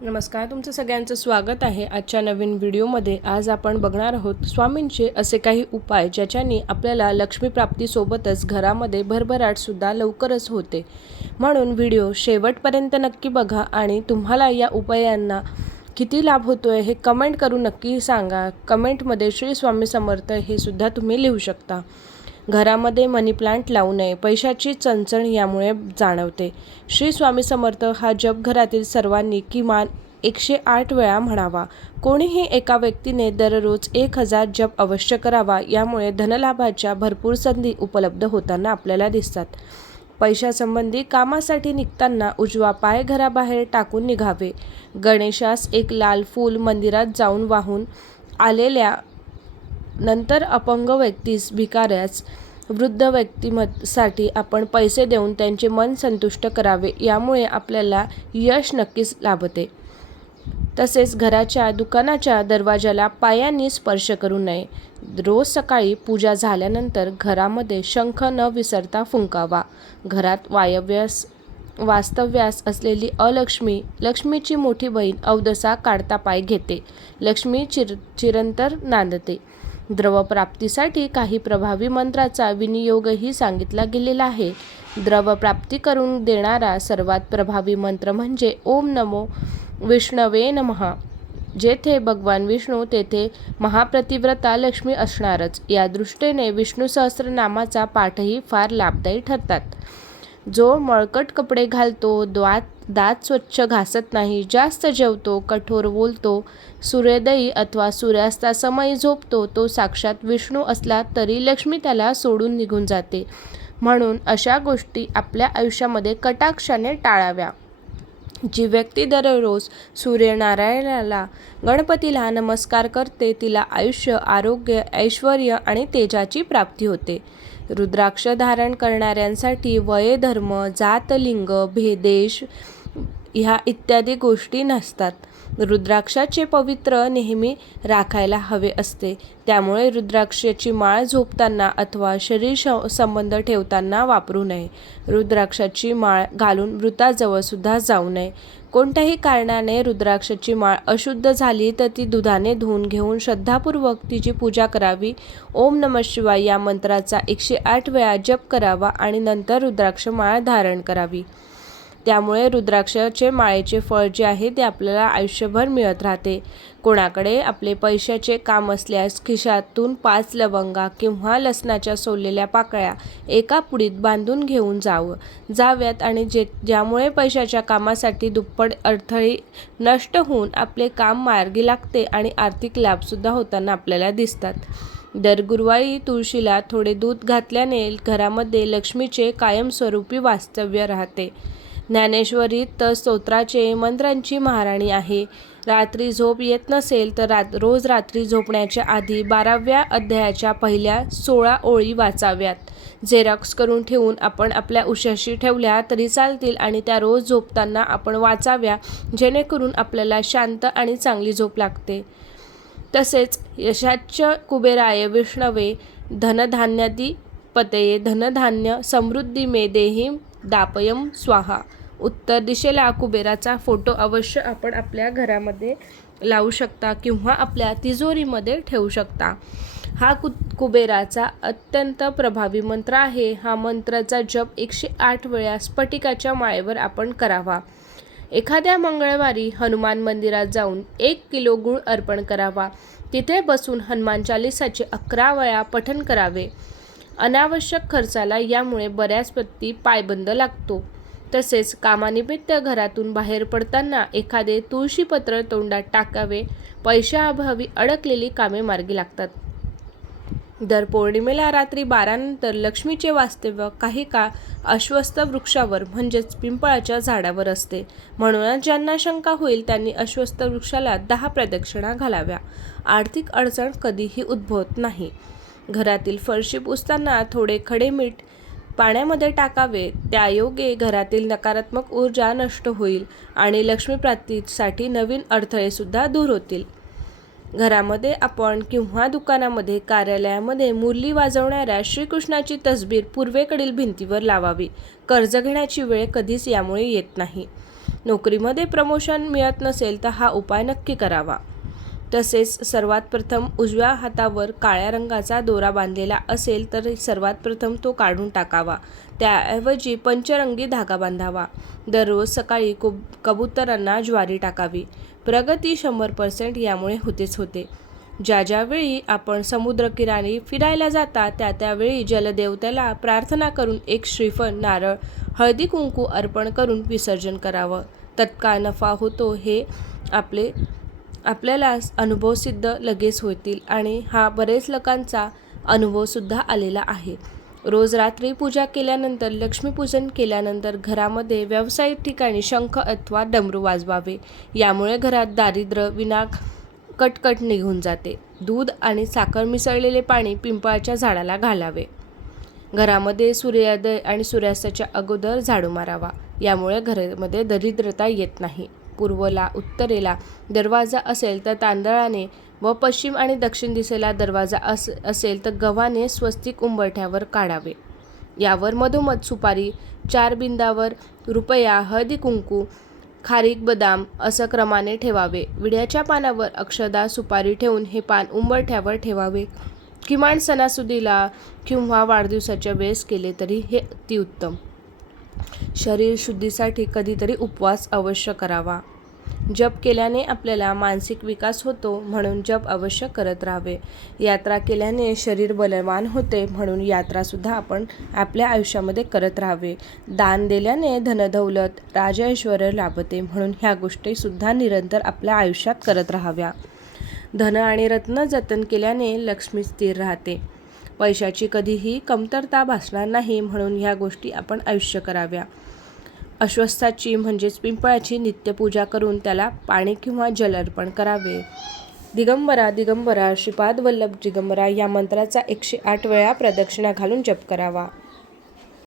नमस्कार तुमचं सगळ्यांचं स्वागत आहे आजच्या नवीन व्हिडिओमध्ये. आज आपण बघणार आहोत स्वामींचे असे काही उपाय ज्याच्याने आपल्याला लक्ष्मीप्राप्तीसोबतच घरामध्ये भरभराटसुद्धा लवकरच होते. म्हणून व्हिडिओ शेवटपर्यंत नक्की बघा आणि तुम्हाला या उपायांना किती लाभ होतो आहे हे कमेंट करून नक्की सांगा. कमेंटमध्ये श्री स्वामी समर्थ हे सुद्धा तुम्ही लिहू शकता. घरामध्ये मनी प्लांट लावू नये पैशाची चणचण यामुळे जाणवते. श्री स्वामी समर्थ हा जप घरातील सर्वांनी किमान एकशे आठ वेळा म्हणावा. कोणीही एका व्यक्तीने दररोज एक हजार जप अवश्य करावा यामुळे धनलाभाच्या भरपूर संधी उपलब्ध होताना आपल्याला दिसतात. पैशासंबंधी कामासाठी निघताना उजवा पाय घराबाहेर टाकून निघावे. गणेशास एक लाल फूल मंदिरात जाऊन वाहून आलेल्या नंतर अपंग व्यक्तीस भिकाऱ्यास वृद्ध व्यक्तीसाठी आपण पैसे देऊन त्यांचे मन संतुष्ट करावे यामुळे आपल्याला यश नक्कीच लाभते. तसेच घराच्या दुकानाच्या दरवाजाला पायांनी स्पर्श करू नये. रोज सकाळी पूजा झाल्यानंतर घरामध्ये शंख न विसरता फुंकावा. घरात वायव्यास वास्तव्यास असलेली अलक्ष्मी लक्ष्मीची मोठी बहीण अवदसा काढता पाय घेते. लक्ष्मी चिर चिरंतर नांदते. द्रवप्राप्तीसाठी काही प्रभावी मंत्राचा विनियोगही सांगितला गेलेला आहे. द्रवप्राप्ती करून देणारा सर्वात प्रभावी मंत्र म्हणजे ओम नमो विष्णवे नमः. जेथे भगवान विष्णू तेथे महाप्रतिव्रता लक्ष्मी असणारच. या दृष्टीने विष्णू सहस्रनामाचा पाठही फार लाभदायी ठरतात. जो मळकट कपडे घालतो द्वात दात स्वच्छ घासत नाही जास्त जेवतो कठोर बोलतो सूर्योदयी अथवा सूर्यास्तासमयी झोपतो तो साक्षात विष्णू असला तरी लक्ष्मी त्याला सोडून निघून जाते. म्हणून अशा गोष्टी आपल्या आयुष्यामध्ये कटाक्षाने टाळाव्या. जी व्यक्ती दररोज सूर्यनारायणाला गणपतीला नमस्कार करते तिला आयुष्य आरोग्य ऐश्वर आणि तेजाची प्राप्ती होते. रुद्राक्ष धारण करणाऱ्यांसाठी वय धर्म जात लिंग भेदेश ह्या इत्यादी गोष्टी नसतात. रुद्राक्षाचे पवित्र नेहमी राखायला हवे असते. त्यामुळे रुद्राक्षाची माळ झोपताना अथवा शरीर संबंध ठेवताना वापरू नये. रुद्राक्षाची माळ घालून मृताजवळसुद्धा जाऊ नये. कोणत्याही कारणाने रुद्राक्षाची माळ अशुद्ध झाली तर ती दुधाने धुवून घेऊन श्रद्धापूर्वक तिची पूजा करावी. ओम नम शिवाय या मंत्राचा एकशे आठ वेळा जप करावा आणि नंतर रुद्राक्ष माळ धारण करावी. त्यामुळे रुद्राक्षाचे माळेचे फळ जे आहे ते आपल्याला आयुष्यभर मिळत राहते. कोणाकडे आपले पैशाचे काम असल्यास खिशातून पाच लवंगा किंवा लसणाच्या सोललेल्या पाकळ्या एका पुडीत बांधून घेऊन जावं. जाव्यात आणि जे ज्यामुळे पैशाच्या कामासाठी दुप्पट अडथळे नष्ट होऊन आपले काम मार्गी लागते आणि आर्थिक लाभसुद्धा होताना आपल्याला दिसतात. दर गुरुवारी तुळशीला थोडे दूध घातल्याने घरामध्ये लक्ष्मीचे कायमस्वरूपी वास्तव्य राहते. ज्ञानेश्वरीत स्तोत्राचे मंत्रांची महाराणी आहे. रात्री झोप येत नसेल तर रात रोज रात्री झोपण्याच्या आधी बाराव्या अध्यायाच्या पहिल्या सोळा ओळी वाचाव्यात. झेरॉक्स करून ठेवून आपण आपल्या उशाशी ठेवल्या तरी चालतील आणि त्या रोज झोपताना आपण वाचाव्या जेणेकरून आपल्याला शांत आणि चांगली झोप लागते. तसेच यशाच कुबेराय विष्णवे धनधान्यादी पतये धनधान्य समृद्धी मेदेही दापयम स्वाहा. उत्तर दिशेला कुबेराचा फोटो अवश्य आपण आपल्या घरामध्ये लावू शकता किंवा आपल्या तिजोरीमध्ये ठेवू शकता. हा कु कुबेराचा अत्यंत प्रभावी मंत्र आहे. हा मंत्राचा जप एकशे आठ वेळा स्फटिकाच्या माळेवर आपण करावा. एखाद्या मंगळवारी हनुमान मंदिरात जाऊन एक किलो गूळ अर्पण करावा. तिथे बसून हनुमान चालिसाचे अकरा वेळा पठण करावे. अनावश्यक खर्चाला यामुळे बऱ्याच पत्ती पायबंद लागतो. तसेच कामानिमित्त घरातून बाहेर पडताना एखादे तुळशीपत्र तोंडात टाकावे पैशाअभावी अडकलेली कामे मार्गी लागतात. दर पौर्णिमेला रात्री बारानंतर लक्ष्मीचे वास्तव्य काही काळ अश्वस्थ वृक्षावर म्हणजेच पिंपळाच्या झाडावर असते. म्हणूनच ज्यांना शंका होईल त्यांनी अश्वस्थ वृक्षाला दहा प्रदक्षिणा घालाव्या. आर्थिक अडचण कधीही उद्भवत नाही. घरातील फरशी पुसताना थोडे खडे मीठ पाण्यामध्ये टाकावे. त्यायोगे घरातील नकारात्मक ऊर्जा नष्ट होईल आणि लक्ष्मीप्राप्तीसाठी नवीन अडथळेसुद्धा दूर होतील. घरामध्ये आपण किंवा दुकानामध्ये कार्यालयामध्ये मुरली वाजवणाऱ्या श्रीकृष्णाची तसबीर पूर्वेकडील भिंतीवर लावावी. कर्ज घेण्याची वेळ कधीच यामुळे येत नाही. नोकरीमध्ये प्रमोशन मिळत नसेल तर हा उपाय नक्की करावा. तसेच सर्वात प्रथम उजव्या हातावर काळ्या रंगाचा दोरा बांधलेला असेल तर सर्वात प्रथम तो काढून टाकावा. त्याऐवजी पंचरंगी धागा बांधावा. दररोज सकाळी कुब कबुतरांना ज्वारी टाकावी. प्रगती शंभर पर्सेंट यामुळे होतेच होते. ज्या ज्यावेळी आपण समुद्रकिनारी फिरायला जाता त्या त्यावेळी जलदेवतेला प्रार्थना करून एक श्रीफळ नारळ हळदी कुंकू अर्पण करून विसर्जन करावं. तत्काळ नफा होतो हे आपले आपल्याला अनुभव सिद्ध लगेच होतील आणि हा बरेच लोकांचा अनुभवसुद्धा आलेला आहे. रोज रात्री पूजा केल्यानंतर लक्ष्मीपूजन केल्यानंतर घरामध्ये व्यावसायिक ठिकाणी शंख अथवा डमरू वाजवावे. यामुळे घरात दारिद्र्य विना कटकट निघून जाते. दूध आणि साखर मिसळलेले पाणी पिंपळाच्या झाडाला घालावे. घरामध्ये सूर्योदय आणि सूर्यास्ताच्या अगोदर झाडू मारावा. यामुळे घरामध्ये दरिद्रता येत नाही. पूर्वला उत्तरेला दरवाजा असेल तर तांदळाने व पश्चिम आणि दक्षिण दिशेला दरवाजा अस असेल तर गव्हाने स्वस्तिक उंबरठ्यावर काढावे. यावर मधोमध सुपारी चार बिंदावर रुपया हळदी कुंकू खारीक बदाम असं क्रमाने ठेवावे. विड्याच्या पानावर अक्षदा सुपारी ठेवून हे पान उंबरठ्यावर ठेवावे. किमान सणासुदीला किंवा वाढदिवसाच्या वेळेस केले तरी हे अतिउत्तम. शरीर शुद्धीसाठी कधीतरी उपवास अवश्य करावा. जप केल्याने आपल्याला मानसिक विकास होतो म्हणून जप अवश्य करत राहावे. यात्रा केल्याने शरीर बलवान होते म्हणून यात्रासुद्धा आपण आपल्या आयुष्यामध्ये करत राहावे. दान दिल्याने धनदौलत राजऐश्वर लाभते म्हणून ह्या गोष्टीसुद्धा निरंतर आपल्या आयुष्यात करत राहाव्या. धन आणि रत्न जतन केल्याने लक्ष्मी स्थिर राहते. पैशाची कधीही कमतरता भासणार नाही म्हणून ह्या गोष्टी आपण आयुष्य कराव्या. अश्वस्थाची म्हणजेच पिंपळाची नित्यपूजा करून त्याला पाणी किंवा जल अर्पण करावे. दिगंबरा दिगंबरा श्रीपाद वल्लभ दिगंबरा या मंत्राचा एकशे आठ वेळा प्रदक्षिणा घालून जप करावा.